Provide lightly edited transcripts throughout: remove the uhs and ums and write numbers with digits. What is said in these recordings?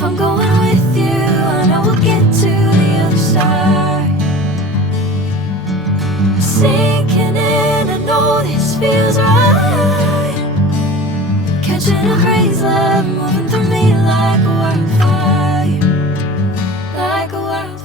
If I'm going with you, I know we'll get to the other side. Sinking in, I know this feels right. Catching a crazy love, moving through me like a wildfire, like a wildfire.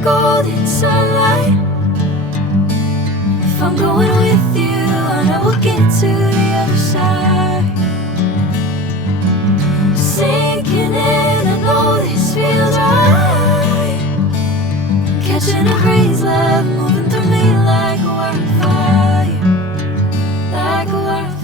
Golden sunlight. If I'm going with you, I know we'll get to the other side. Sinking in, I know this feels right. Catching a crazy love, moving through me like a wildfire, like a wildfire.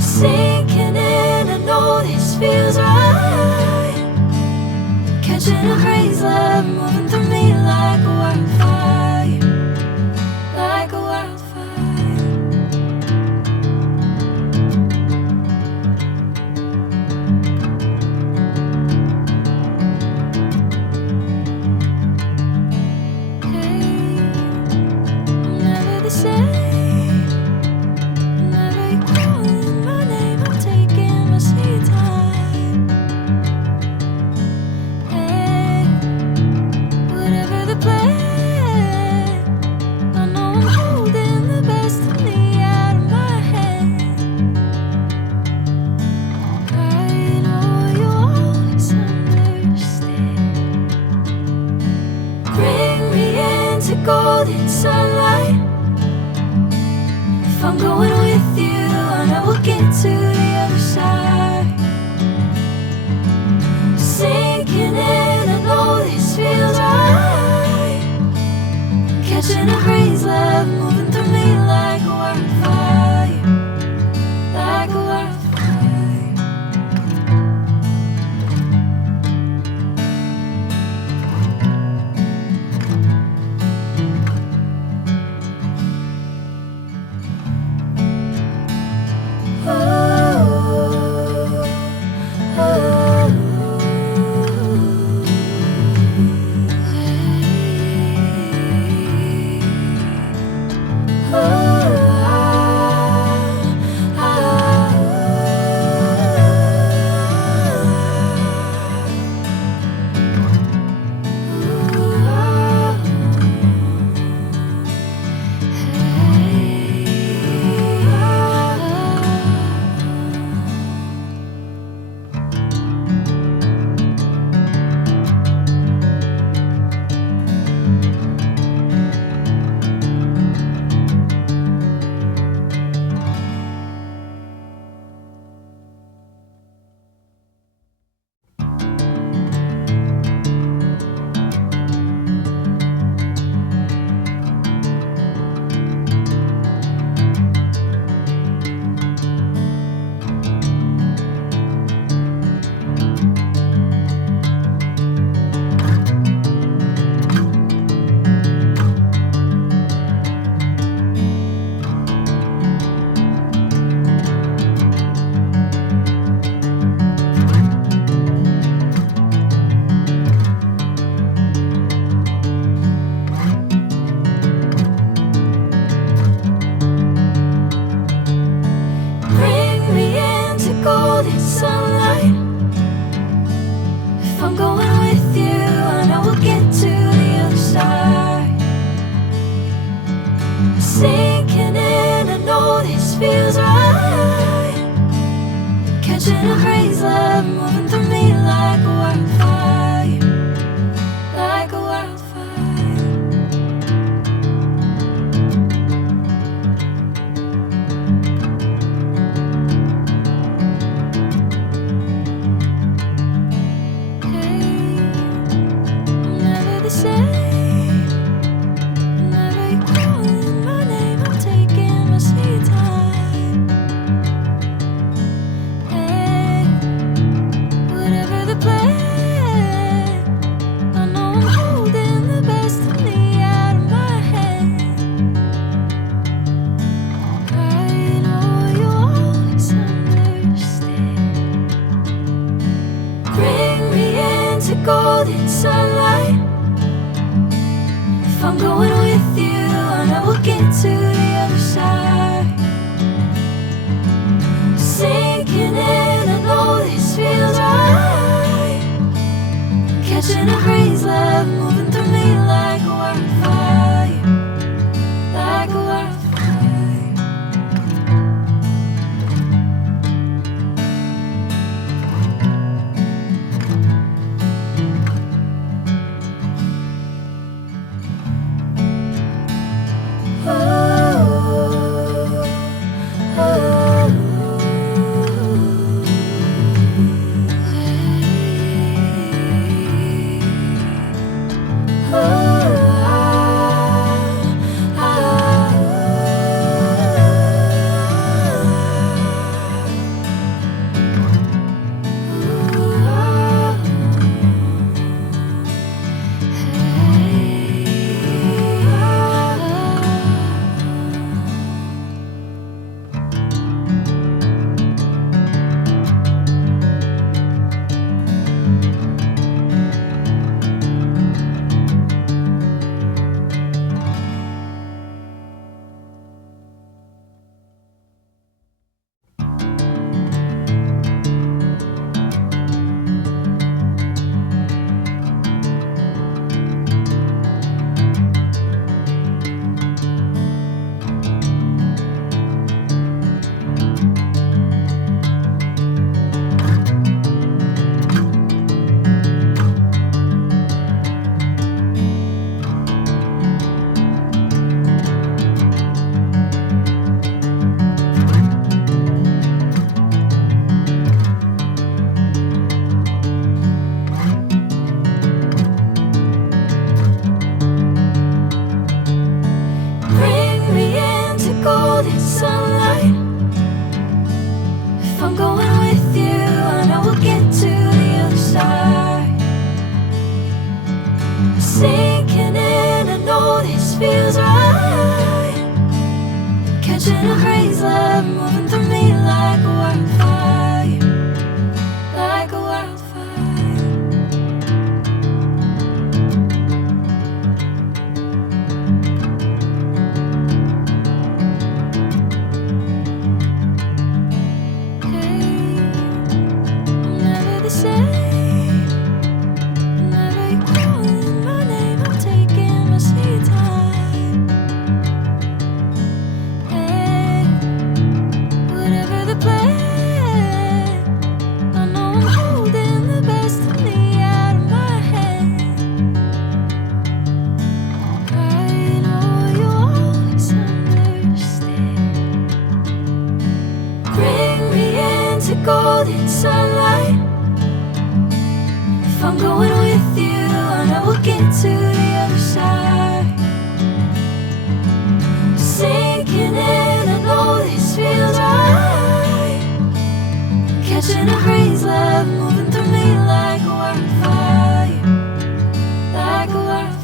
Sinking in, I know this feels right. Catching a crazy love, moving through me like a wildfire, like a wildfire. Hey, I'm never the same. Golden sunlight. If I'm going with you, I know we'll get to the other side. Sinking in, I know this feels right. Catching a crazy love, moving through me like a wildfire, like a wildfire. I'm going with you, I know we'll get to the other side. Sinking in, I know this feels right. Catching a breeze, love moving through me like a wildfire, like a wildfire. Golden sunlight. If I'm going with you, I know we'll get to the other side. Sinking in, I know this feels right. Catching a breeze, love moving through me like a wildfire, like a wildfire. Sinking in, I know this feels right. Catching a breeze, love moving through me like a wildfire, like a wildfire. Hey, I'm never the same. Golden sunlight. If I'm going with you, I know we'll get to the other side. Sinking in, I know this feels right. Catching a breeze, love moving through me like a wildfire, like a wildfire.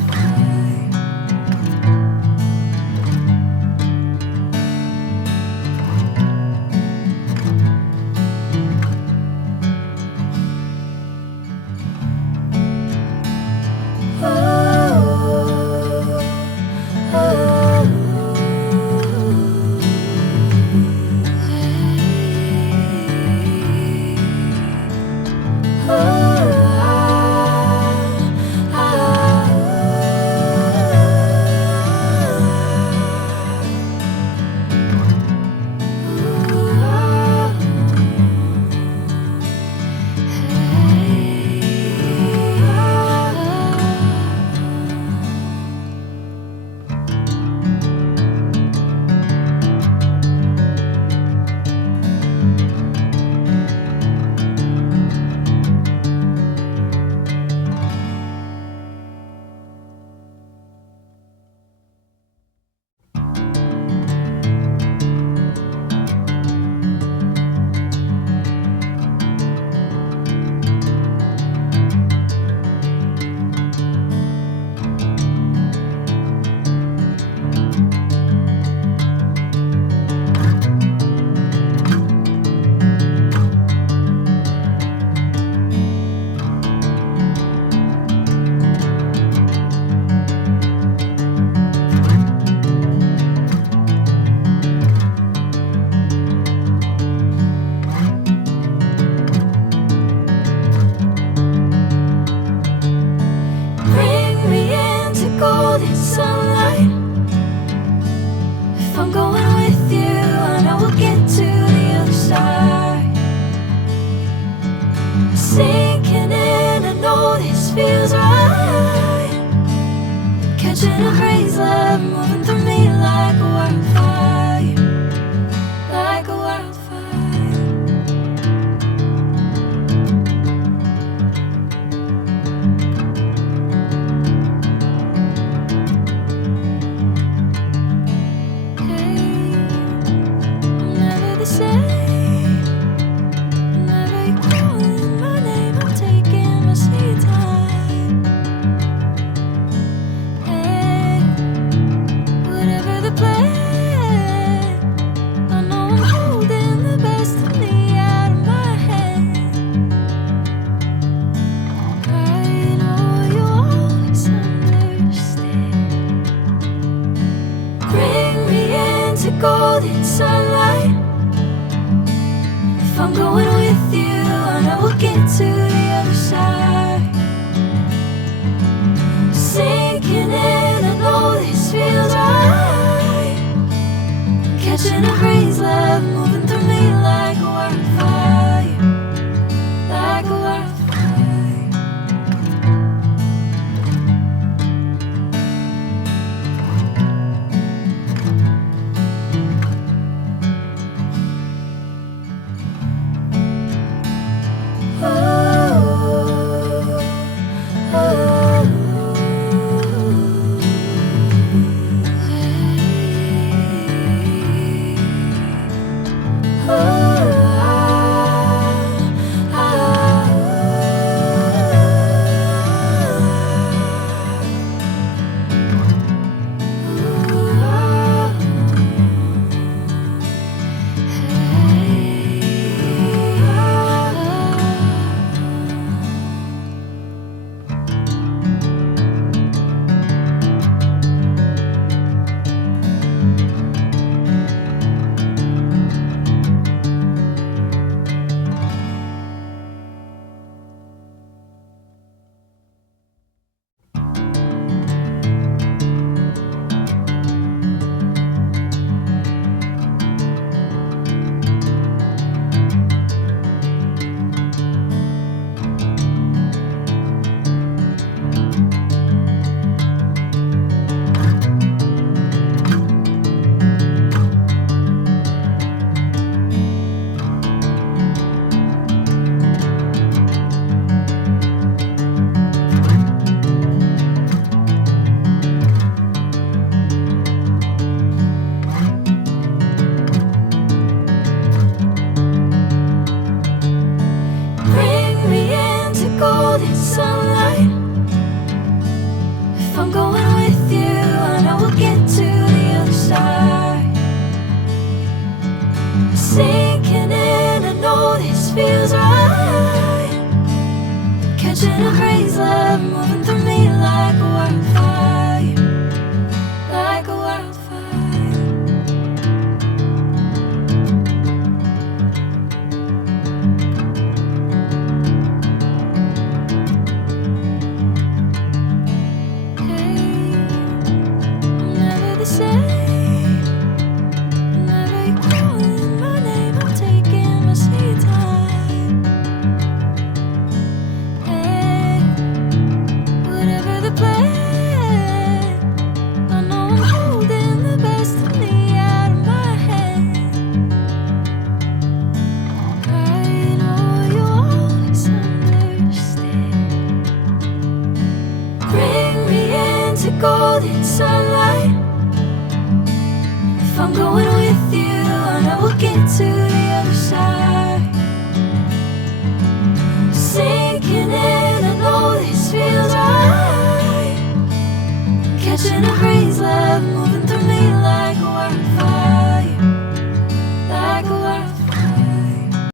catching a crazy love moving through me like a wildfire, like a wildfire. Hey, I'm never the same. Whenever you're calling my name, I'm taking my sweet time. Hey, whatever the plan, I know I'm holding the best of me out of my hand. I know you always understand. Bring me into golden sunlight. If I'm going with you, I know we'll get to the other side. Sinking in, I know this feels right. Catching a crazy love moving through me like a wildfire, like a wildfire. Bring me into golden sunlight. If I'm going with you, I know we'll get to the other side. Sinking in, I know this feels right. Catching a crazy love moving through me like a wildfire, like a wildfire. Hey, I'm never the same. Whenever you're calling my name, I'm taking my sweet time. Hey, whatever the plan, I know I'm holding the best of me out of my hand. I know you always understand. Bring me into golden sunlight. If I'm going with you, I know we'll get to the other side. Sinking in, I know this feels right. Catching a crazy love moving through me like